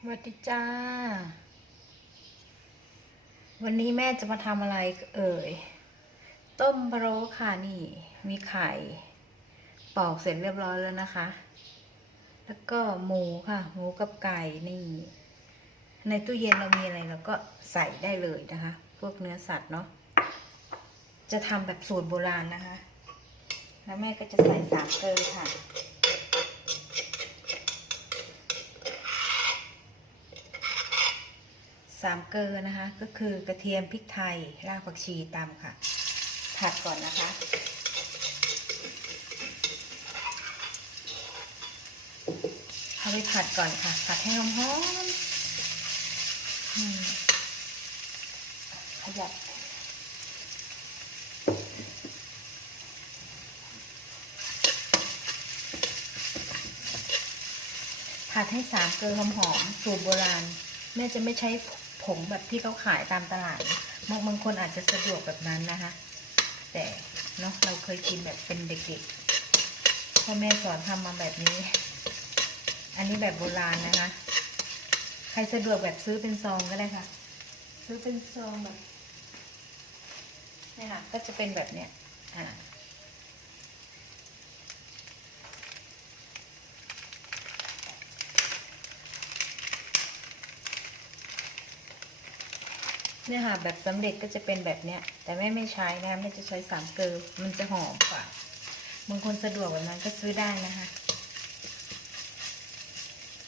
สวัสดีจ้า วันนี้แม่จะมาทำอะไรเอ่ย ต้มพะโล้ค่ะนี่ มีไข่ ปอกเสร็จเรียบร้อยแล้วนะคะ แล้วก็หมูค่ะ หมูกับไก่นี่ ในตู้เย็นเรามีอะไรเราก็ใส่ได้เลยนะคะ พวกเนื้อสัตว์เนาะ จะทำแบบสูตรโบราณนะคะ แล้วแม่ก็จะใส่สามเกลือค่ะ สามเกลือนะคะ ก็คือกระเทียมพริกไทยรากผักชีตามค่ะ ผัดก่อนนะคะ เอาไปผัดก่อนค่ะ ผัดให้หอมๆอืมขยับผัดให้สามเกลือหอมๆสูตรโบราณ แม่จะไม่ใช้ ผงแบบที่เขาขายตามตลาดบางบางคนอาจจะสะดวกแบบนั้นนะคะ แต่เนาะเราเคยกินแบบเป็นเด็กๆพ่อแม่สอนทำมาแบบนี้ อันนี้แบบโบราณนะคะ ใครสะดวกแบบซื้อเป็นซองก็ได้ค่ะ ซื้อเป็นซองแบบนี่ค่ะก็จะเป็นแบบเนี้ยอ่า เนี่ยค่ะแบบสำเร็จก็จะเป็นแบบเนี้ย แต่แม่ไม่ใช้นะแม่จะใช้สามเกลือมันจะหอมกว่าบางคนสะดวกแบบนั้นก็ซื้อได้นะคะ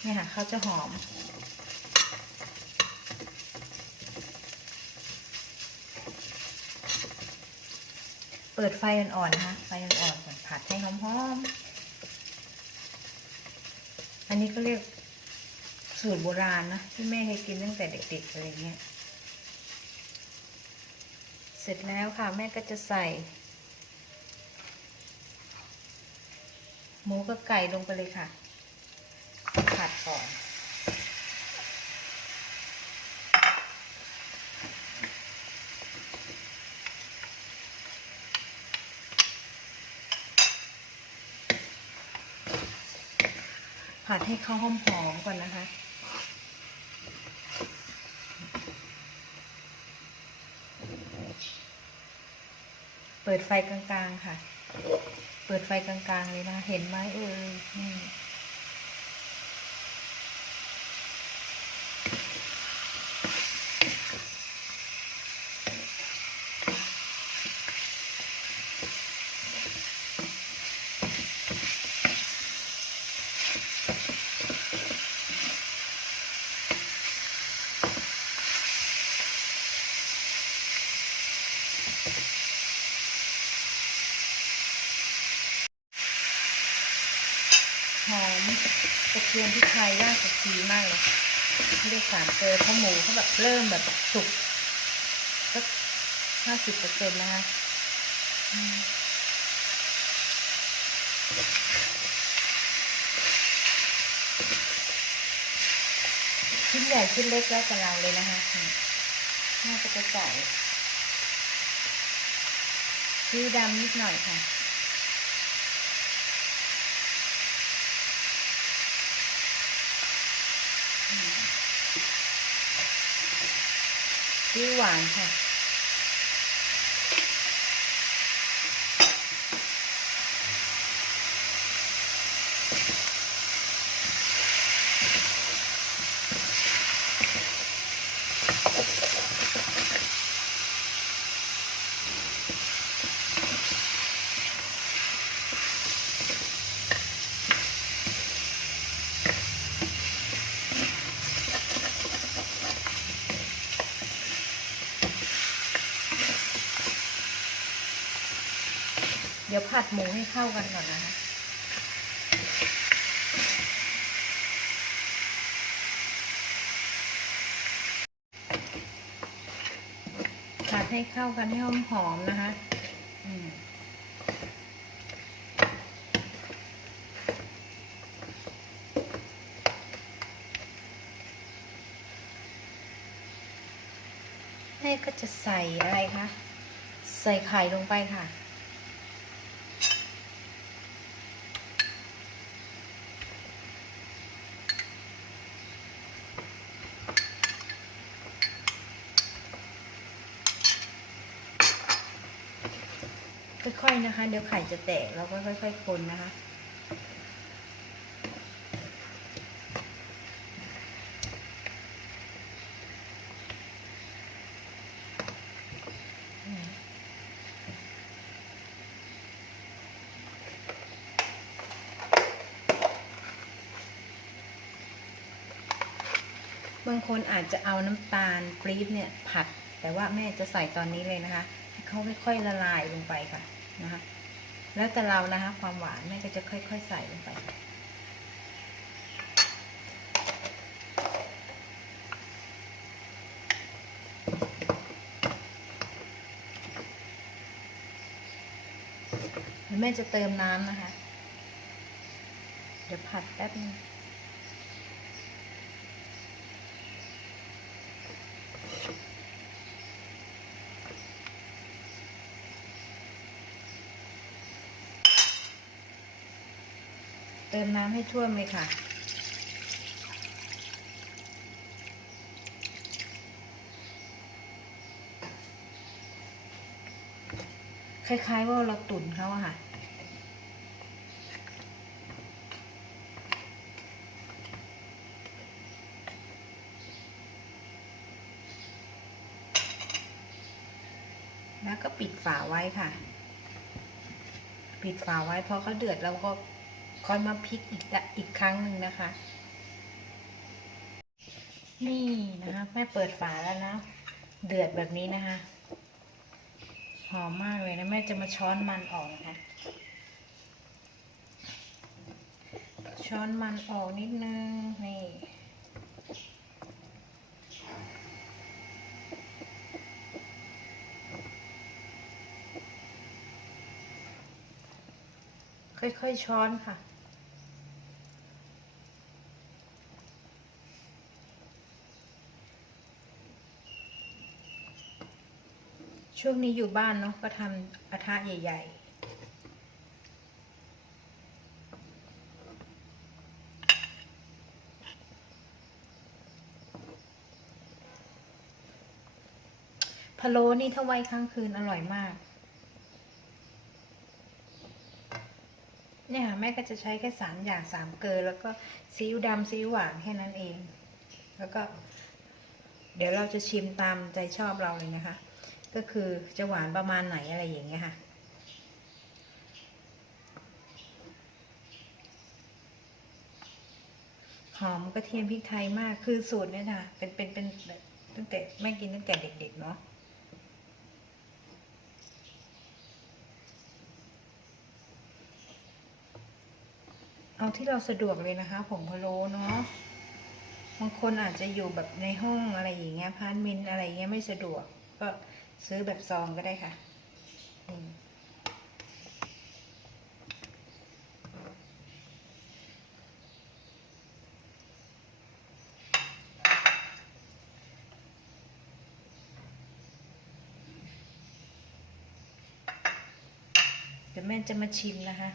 เนี่ยค่ะเขาจะหอม เปิดไฟอ่อนๆนะคะไฟอ่อนๆก่อนผัดให้หอมๆอันนี้ก็เรียกสูตรโบราณนะที่แม่เคยกินตั้งแต่เด็กๆอะไรเงี้ย ร็จแล้วค่ะแม่ก็จะใส่ หมูกับไก่ลงไปเลยค่ะ ผัดก่อน ผัดให้เขาหอมๆก่อนนะคะ เปิดไฟกลางๆค่ะ เปิดไฟกลางๆเลยนะ เห็นไหมเออนี่หอมกระเทียมพ ริกไทยากผักชีมากเลยไม่ได้สารเกลือเพราะหมูเขาแบบเริ่มแบบสุกสักห้าสิบเปอร์เซ็นต์นะคะชิ้นใหญ่ชิ้นเล็กแล้วแต่เราเลยนะคะน่าจะจะใส่ซีอิ๊วดำนิดหน่อยค่ะ ซีอิ๊ว ดี๋ยวผัดหมูให้เข้ากันก่อนนะคะผัดให้เข้ากันให้หอมๆนะคะแม่ก็จะใส่อะไรคะ ใส่ไข่ลงไปค่ะ ค่อยๆนะคะ เดี๋ยวไข่จะแตกเราก็ค่อย ๆ คนนะคะ บางคนอาจจะเอาน้ำตาลปรี๊บเนี่ยผัด แต่ว่าแม่จะใส่ตอนนี้เลยนะคะให้เขาค่อยๆละลายลงไปค่ะ นะคะ แล้วแต่เรานะคะ ความหวานแม่ก็จะค่อย ๆ ใส่ลงไปแม่จะเติมน้ำนะคะ เดี๋ยวผัดแป๊บนึง เติมน้ำให้ท่วมเลยค่ะ คล้ายๆว่าเราตุ๋นเขาอะค่ะแล้วก็ปิดฝาไว้ค่ะ ปิดฝาไว้พอเขาเดือดเราก็ ค่อยมาพลิกอีกอีกครั้งหนึ่งนะคะ นี่นะคะแม่เปิดฝาแล้วนะ เดือดแบบนี้นะคะ หอมมากเลยนะแม่จะมาช้อนมันออกนะคะช้อนมันออกนิดนึงนี่ค่อยๆช้อนค่ะ ช่วงนี้อยู่บ้านเนาะก็ทำกระทะใหญ่ ๆพะโล้นี่ถ้าไว้ค้างคืนอร่อยมาก เนี่ยค่ะแม่ก็จะใช้แค่สามอย่างสามเกลือแล้วก็ซีอิ๊วดำซีอิ๊วหวานแค่นั้นเอง แล้วก็ เดี๋ยวเราจะชิมตามใจชอบเราเลยนะคะ ก็คือจะหวานประมาณไหนอะไรอย่างเงี้ยค่ะ หอมกระเทียมพริกไทยมากคือสูตรเนี่ยนะเป็นเป็นเป็นตั้งแต่แม่กินตั้งแต่เด็กๆเนาะเอาที่เราสะดวกเลยนะคะผงพะโล้เนาะบางคนอาจจะอยู่แบบในห้องอะไรอย่างเงี้ยพาร์ทเมนต์อะไรเงี้ยไม่สะดวกก็ ซื้อแบบซองก็ได้ค่ะเดี๋ยวแม่จะมาชิมนะคะ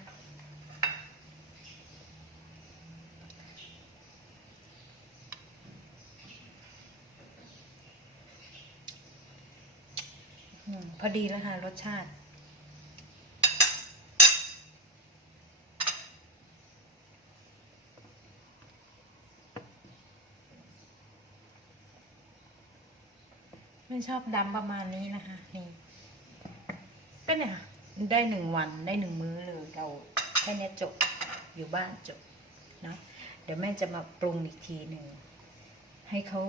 พอดีแล้วค่ะรสชาติ ไม่ชอบดำประมาณนี้นะคะ นี่ ก็เนี่ยค่ะได้หนึ่งวันได้หนึ่งมื้อเลยเราแค่นี้จบอยู่บ้านจบนะเดี๋ยวแม่จะมาปรุงอีกทีหนึ่ง ให้เขา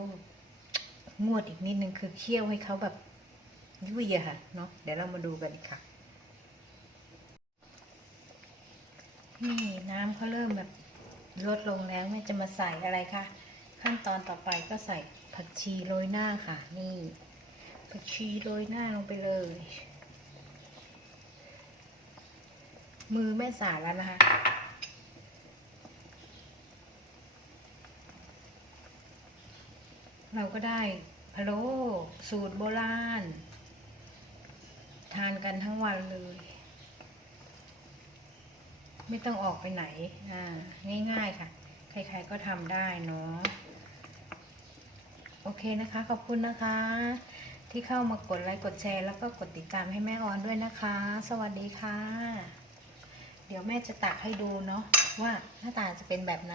งวดอีกนิดนึงคือเคี่ยวให้เขาแบบ ยุ่ยอะค่ะเนาะเดี๋ยวเรามาดูกันค่ะ นี่น้ำเขาเริ่มแบบลดลงแล้วแม่จะมาใส่อะไรคะขั้นตอนต่อไปก็ใส่ผักชีโรยหน้าค่ะ นี่ผักชีโรยหน้าลงไปเลย มือแม่สาดแล้วนะคะเราก็ได้พะโล้สูตรโบราณ ทานกันทั้งวันเลย ไม่ต้องออกไปไหนอ่าง่าย ๆ ค่ะ ใคร ๆ ก็ทำได้เนาะโอเคนะคะ ขอบคุณนะคะ ที่เข้ามากดไลค์กดแชร์แล้วก็กดติดตามให้แม่ออนด้วยนะคะ สวัสดีค่ะ เดี๋ยวแม่จะตักให้ดูเนาะว่าหน้าตาจะเป็นแบบไหน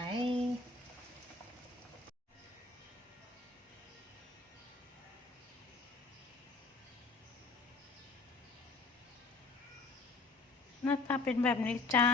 น้าตาเป็นแบบนี้จ้า